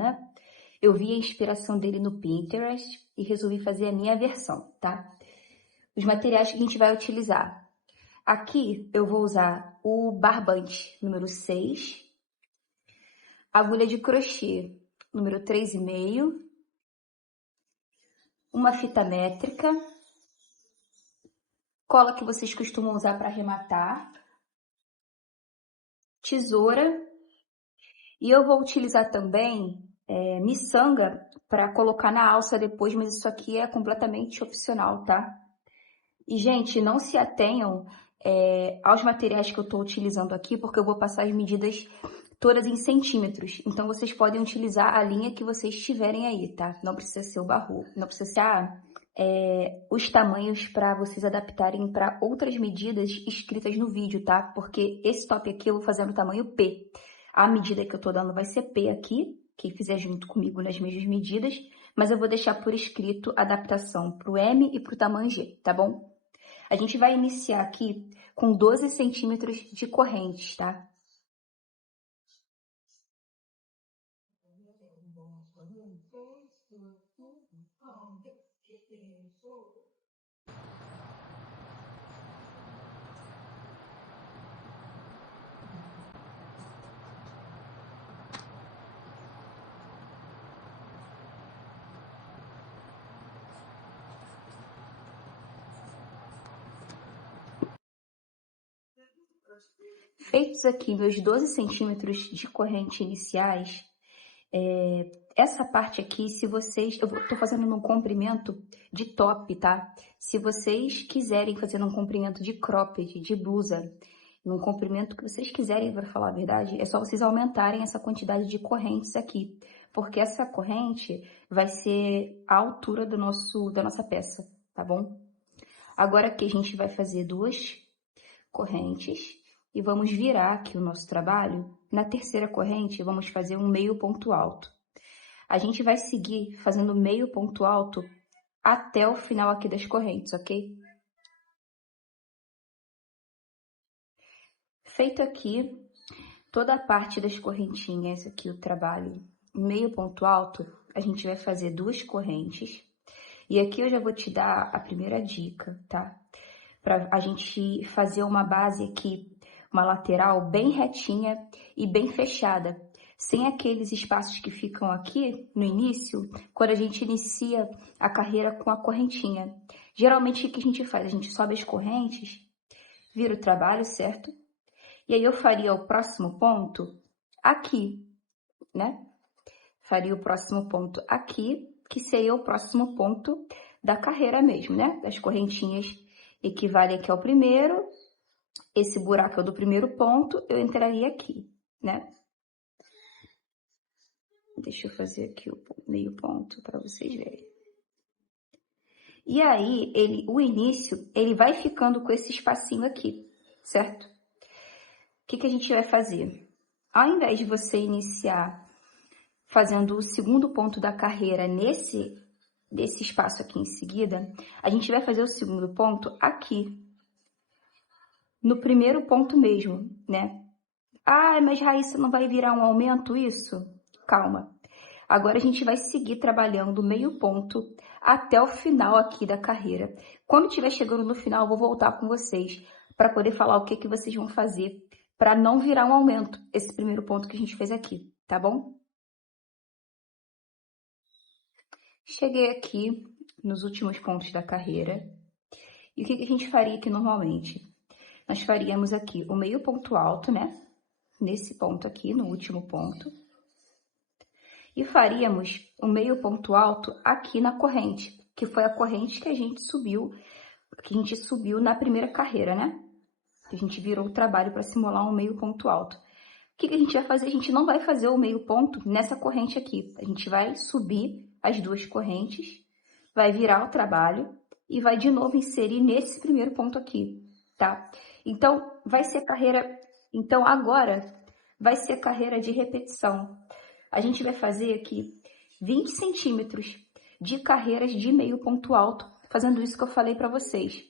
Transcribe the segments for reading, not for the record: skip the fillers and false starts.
bacana. Eu vi a inspiração dele no Pinterest e resolvi fazer a minha versão, tá? Os materiais que a gente vai utilizar. Aqui eu vou usar o barbante número 6, agulha de crochê número 3,5, uma fita métrica, cola que vocês costumam usar para arrematar, tesoura, e eu vou utilizar também miçanga para colocar na alça depois, mas isso aqui é completamente opcional, tá? E, gente, não se atenham aos materiais que eu estou utilizando aqui, porque eu vou passar as medidas todas em centímetros. Então, vocês podem utilizar a linha que vocês tiverem aí, tá? Não precisa ser o barro, não precisa ser os tamanhos para vocês adaptarem para outras medidas escritas no vídeo, tá? Porque esse top aqui eu vou fazer no tamanho P. A medida que eu tô dando vai ser P aqui, quem fizer junto comigo nas mesmas medidas, mas eu vou deixar por escrito a adaptação pro M e pro tamanho G, tá bom? A gente vai iniciar aqui com 12 centímetros de correntes, tá? Feitos aqui meus 12 centímetros de corrente iniciais, essa parte aqui, se vocês... Eu tô fazendo num comprimento de top, tá? Se vocês quiserem fazer num comprimento de cropped, de blusa, num comprimento que vocês quiserem, para falar a verdade, é só vocês aumentarem essa quantidade de correntes aqui. Porque essa corrente vai ser a altura da nossa peça, tá bom? Agora aqui a gente vai fazer 2 correntes e vamos virar aqui o nosso trabalho. Na terceira corrente, vamos fazer um meio ponto alto. A gente vai seguir fazendo meio ponto alto até o final aqui das correntes, ok? Feito aqui toda a parte das correntinhas aqui, o trabalho meio ponto alto, a gente vai fazer 2 correntes. E aqui eu já vou te dar a primeira dica, tá? Para a gente fazer uma base aqui, uma lateral bem retinha e bem fechada, sem aqueles espaços que ficam aqui no início, quando a gente inicia a carreira com a correntinha. Geralmente, o que a gente faz? A gente sobe as correntes, vira o trabalho, certo? E aí eu faria o próximo ponto aqui, né? Faria o próximo ponto aqui, que seria o próximo ponto da carreira mesmo, né? Das correntinhas equivale aqui ao primeiro, esse buraco é o do primeiro ponto, eu entraria aqui, né? Deixa eu fazer aqui o meio ponto para vocês verem. E aí, o início, ele vai ficando com esse espacinho aqui, certo? O que a gente vai fazer? Ao invés de você iniciar fazendo o segundo ponto da carreira desse espaço aqui em seguida, a gente vai fazer o segundo ponto aqui, no primeiro ponto mesmo, né? Ah, mas Raíssa, não vai virar um aumento isso? Calma. Agora a gente vai seguir trabalhando meio ponto até o final aqui da carreira. Quando estiver chegando no final, eu vou voltar com vocês para poder falar o que vocês vão fazer para não virar um aumento, esse primeiro ponto que a gente fez aqui, tá bom? Cheguei aqui nos últimos pontos da carreira. E o que a gente faria aqui normalmente? Nós faríamos aqui o meio ponto alto, né? Nesse ponto aqui, no último ponto. E faríamos o meio ponto alto aqui na corrente, que foi a corrente que a gente subiu na primeira carreira, né? A gente virou o trabalho para simular um meio ponto alto. O que a gente vai fazer? A gente não vai fazer o meio ponto nessa corrente aqui. A gente vai subir as 2 correntes, vai virar o trabalho e vai de novo inserir nesse primeiro ponto aqui, tá? Então, agora vai ser carreira de repetição. A gente vai fazer aqui 20 centímetros de carreiras de meio ponto alto, fazendo isso que eu falei para vocês.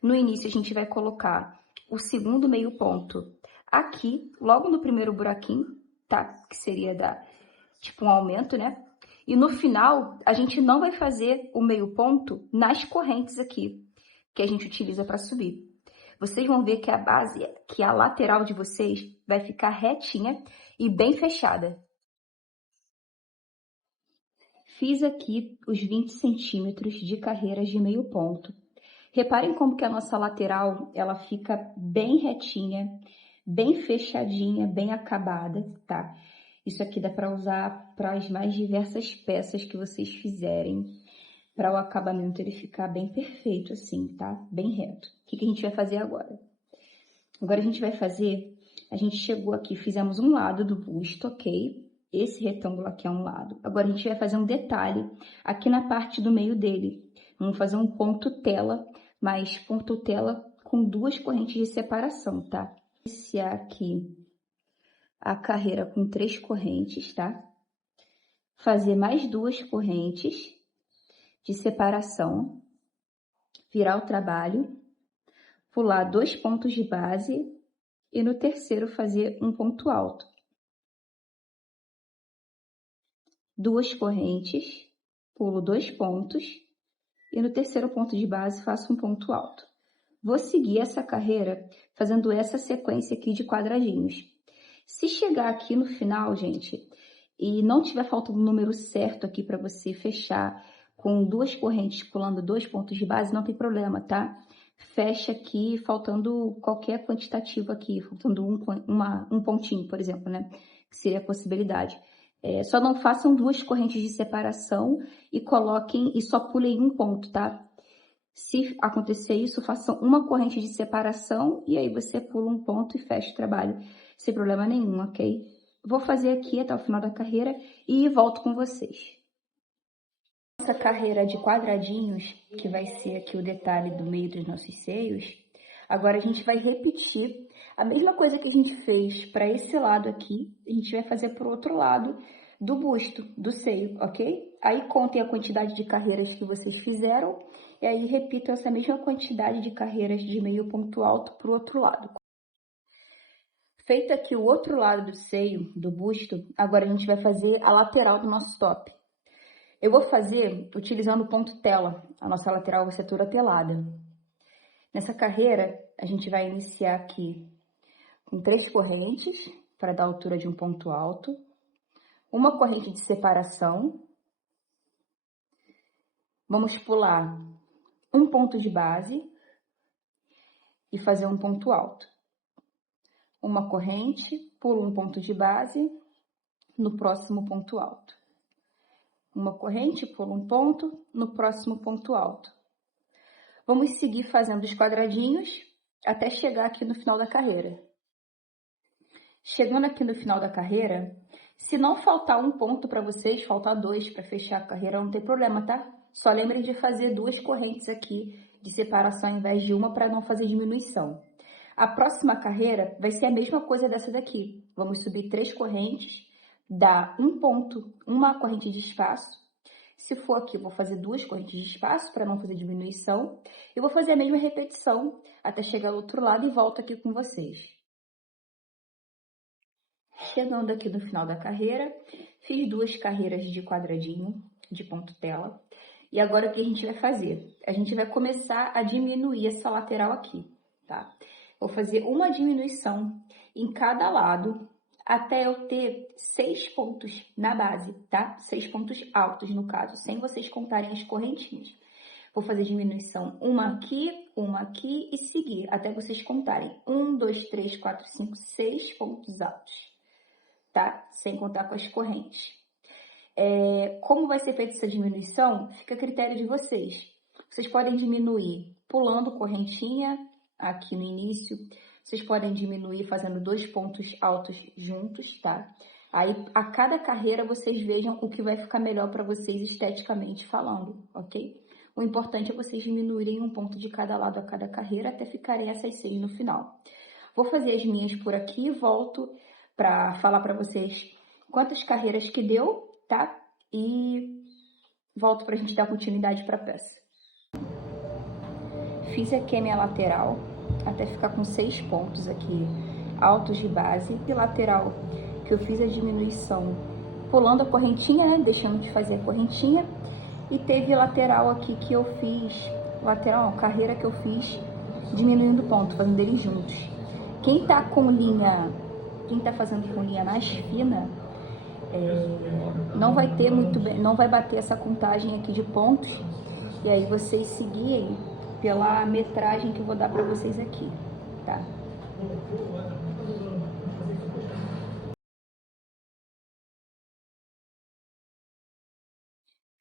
No início, a gente vai colocar o segundo meio ponto aqui, logo no primeiro buraquinho, tá? Que seria tipo um aumento, né? E no final, a gente não vai fazer o meio ponto nas correntes aqui, que a gente utiliza para subir. Vocês vão ver que a base, que a lateral de vocês vai ficar retinha e bem fechada. Fiz aqui os 20 centímetros de carreiras de meio ponto. Reparem como que a nossa lateral, ela fica bem retinha, bem fechadinha, bem acabada, tá? Isso aqui dá para usar para as mais diversas peças que vocês fizerem, para o acabamento ele ficar bem perfeito assim, tá? Bem reto. O que a gente vai fazer agora? Agora a gente chegou aqui, fizemos um lado do busto, ok? Esse retângulo aqui é um lado. Agora a gente vai fazer um detalhe aqui na parte do meio dele. Vamos fazer um ponto tela, mas ponto tela com 2 correntes de separação, tá? Iniciar aqui a carreira com 3 correntes, tá? Fazer mais 2 correntes de separação, virar o trabalho, pular 2 pontos de base e no terceiro fazer um ponto alto. 2 correntes, pulo 2 pontos e no terceiro ponto de base faço um ponto alto. Vou seguir essa carreira fazendo essa sequência aqui de quadradinhos. Se chegar aqui no final, gente, e não tiver faltando o número certo aqui para você fechar com 2 correntes pulando 2 pontos de base, não tem problema, tá? Fecha aqui faltando qualquer quantitativo aqui, faltando um pontinho, por exemplo, né? Que seria a possibilidade. Só não façam 2 correntes de separação e coloquem e só pulem um ponto, tá? Se acontecer isso, façam uma corrente de separação e aí você pula um ponto e fecha o trabalho, sem problema nenhum, ok? Vou fazer aqui até o final da carreira e volto com vocês. Essa carreira de quadradinhos, que vai ser aqui o detalhe do meio dos nossos seios, agora a gente vai repetir a mesma coisa que a gente fez para esse lado aqui, a gente vai fazer para o outro lado do busto, do seio, ok? Aí contem a quantidade de carreiras que vocês fizeram e aí repitam essa mesma quantidade de carreiras de meio ponto alto para o outro lado. Feito aqui o outro lado do seio, do busto, agora a gente vai fazer a lateral do nosso top. Eu vou fazer utilizando o ponto tela, a nossa lateral vai ser toda telada. Nessa carreira, a gente vai iniciar aqui com 3 correntes para dar a altura de um ponto alto, uma corrente de separação, vamos pular um ponto de base e fazer um ponto alto. Uma corrente, pulo um ponto de base no próximo ponto alto. Uma corrente, pulo um ponto no próximo ponto alto. Vamos seguir fazendo os quadradinhos até chegar aqui no final da carreira. Chegando aqui no final da carreira, se não faltar um ponto para vocês, faltar 2 para fechar a carreira, não tem problema, tá? Só lembrem de fazer 2 correntes aqui de separação ao invés de uma para não fazer diminuição. A próxima carreira vai ser a mesma coisa dessa daqui. Vamos subir 3 correntes, dar um ponto, uma corrente de espaço. Se for aqui, eu vou fazer 2 correntes de espaço para não fazer diminuição. Eu vou fazer a mesma repetição até chegar ao outro lado e volto aqui com vocês. Chegando aqui no final da carreira, fiz 2 carreiras de quadradinho, de ponto tela. E agora o que a gente vai fazer? A gente vai começar a diminuir essa lateral aqui, tá? Vou fazer uma diminuição em cada lado até eu ter 6 pontos na base, tá? 6 pontos altos, no caso, sem vocês contarem as correntinhas. Vou fazer diminuição uma aqui e seguir até vocês contarem 1, 2, 3, 4, 5, 6 pontos altos, tá? Sem contar com as correntes. Como vai ser feita essa diminuição, fica a critério de vocês. Vocês podem diminuir pulando correntinha aqui no início, vocês podem diminuir fazendo 2 pontos altos juntos, tá? Aí, a cada carreira, vocês vejam o que vai ficar melhor para vocês esteticamente falando, ok? O importante é vocês diminuírem um ponto de cada lado a cada carreira até ficarem essas 6 no final. Vou fazer as minhas por aqui e volto para falar para vocês quantas carreiras que deu, tá? E volto para a gente dar continuidade para a peça. Fiz aqui a minha lateral, até ficar com 6 pontos aqui altos de base. E lateral que eu fiz a diminuição pulando a correntinha, né? Deixando de fazer a correntinha. E teve lateral aqui que eu fiz, lateral não, carreira que eu fiz diminuindo o ponto, fazendo eles juntos. Quem tá fazendo com linha mais fina, não vai ter muito bem, não vai bater essa contagem aqui de pontos. E aí vocês seguirem pela metragem que eu vou dar pra vocês aqui, tá?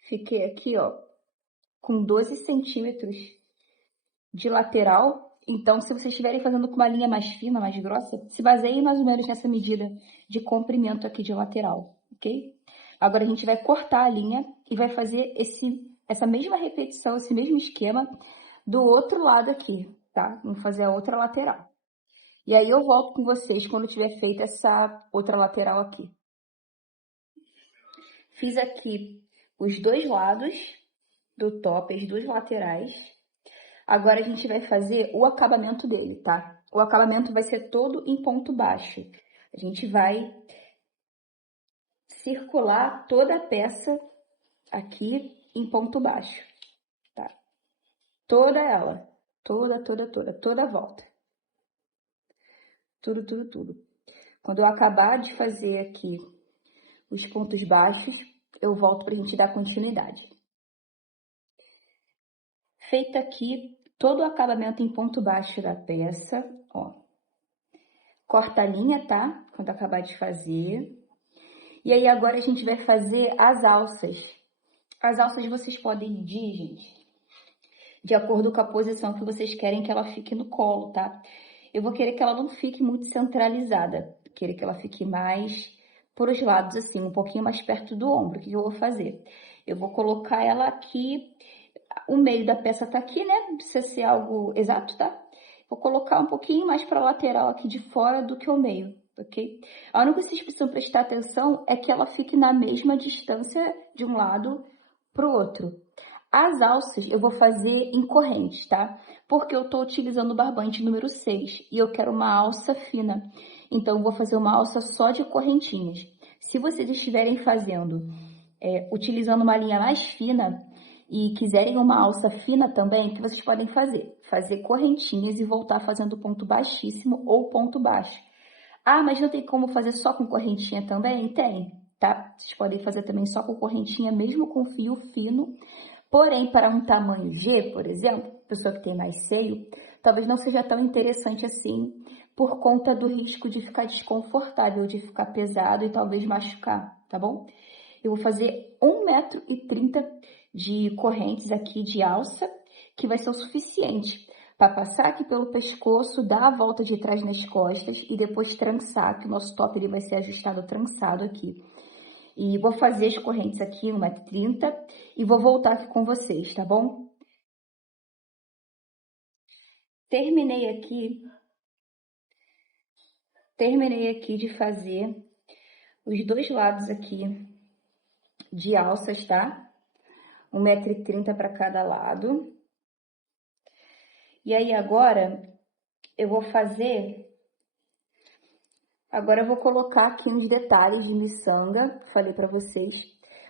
Fiquei aqui, ó, com 12 centímetros de lateral. Então, se vocês estiverem fazendo com uma linha mais fina, mais grossa, se baseie mais ou menos nessa medida de comprimento aqui de lateral, ok? Agora a gente vai cortar a linha e vai fazer essa mesma repetição, esse mesmo esquema do outro lado aqui, tá? Vamos fazer a outra lateral. E aí eu volto com vocês quando tiver feito essa outra lateral aqui. Fiz aqui os dois lados do top, as duas laterais. Agora a gente vai fazer o acabamento dele, tá? O acabamento vai ser todo em ponto baixo. A gente vai circular toda a peça aqui em ponto baixo, tá? Toda ela. Toda a volta. Tudo. Quando eu acabar de fazer aqui os pontos baixos, eu volto pra gente dar continuidade. Feito aqui todo o acabamento em ponto baixo da peça, ó. Corta a linha, tá? Quando acabar de fazer. E aí agora a gente vai fazer as alças. As alças vocês podem medir, gente, de acordo com a posição que vocês querem que ela fique no colo, tá? Eu vou querer que ela não fique muito centralizada. Querer que ela fique mais por os lados, assim, um pouquinho mais perto do ombro. O que eu vou fazer? Eu vou colocar ela aqui, o meio da peça tá aqui, né? Não precisa ser algo exato, tá? Vou colocar um pouquinho mais para a lateral aqui de fora do que o meio, ok? A única coisa que vocês precisam prestar atenção é que ela fique na mesma distância de um lado para o outro. As alças eu vou fazer em correntes, tá? Porque eu tô utilizando o barbante número 6 e eu quero uma alça fina. Então, eu vou fazer uma alça só de correntinhas. Se vocês estiverem fazendo, utilizando uma linha mais fina e quiserem uma alça fina também, o que vocês podem fazer? Fazer correntinhas e voltar fazendo ponto baixíssimo ou ponto baixo. Ah, mas não tem como fazer só com correntinha também? Tem, tá? Vocês podem fazer também só com correntinha, mesmo com fio fino. Porém, para um tamanho G, por exemplo, pessoa que tem mais seio, talvez não seja tão interessante assim, por conta do risco de ficar desconfortável, de ficar pesado e talvez machucar, tá bom? Eu vou fazer 1,30 m de correntes aqui de alça, que vai ser o suficiente para passar aqui pelo pescoço, dar a volta de trás nas costas e depois trançar, que o nosso top ele vai ser ajustado trançado aqui. E vou fazer as correntes aqui, 1,30 m, e vou voltar aqui com vocês, tá bom? Terminei aqui de fazer os dois lados aqui de alças, tá? 1,30 m para cada lado. E aí agora eu vou colocar aqui uns detalhes de miçanga, falei pra vocês,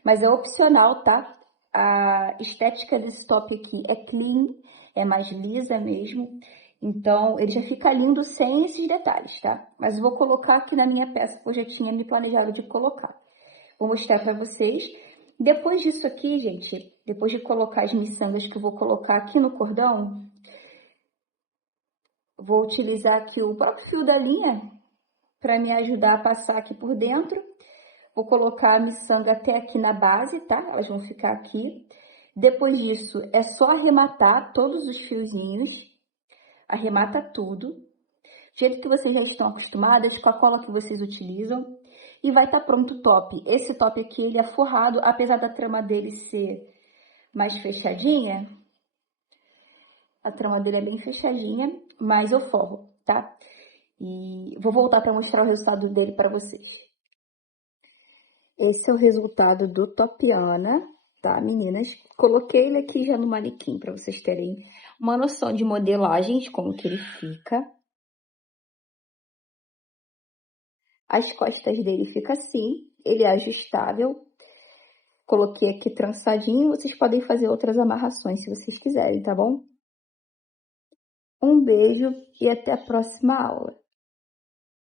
mas é opcional, tá? A estética desse top aqui é clean, é mais lisa mesmo, então ele já fica lindo sem esses detalhes, tá? Mas eu vou colocar aqui na minha peça que eu já tinha me planejado de colocar. Vou mostrar pra vocês. Depois disso aqui, gente, depois de colocar as miçangas que eu vou colocar aqui no cordão, vou utilizar aqui o próprio fio da linha para me ajudar a passar aqui por dentro. Vou colocar a miçanga até aqui na base, tá? Elas vão ficar aqui. Depois disso, é só arrematar todos os fiozinhos. Arremata tudo. Do jeito que vocês já estão acostumadas, com a cola que vocês utilizam. E vai estar pronto o top. Esse top aqui, ele é forrado, apesar da trama dele ser mais fechadinha. A trama dele é bem fechadinha, mas eu forro, tá? E vou voltar para mostrar o resultado dele para vocês. Esse é o resultado do Topiana, tá, meninas? Coloquei ele aqui já no manequim para vocês terem uma noção de modelagem, de como que ele fica. As costas dele fica assim, ele é ajustável. Coloquei aqui trançadinho, vocês podem fazer outras amarrações se vocês quiserem, tá bom? Um beijo e até a próxima aula.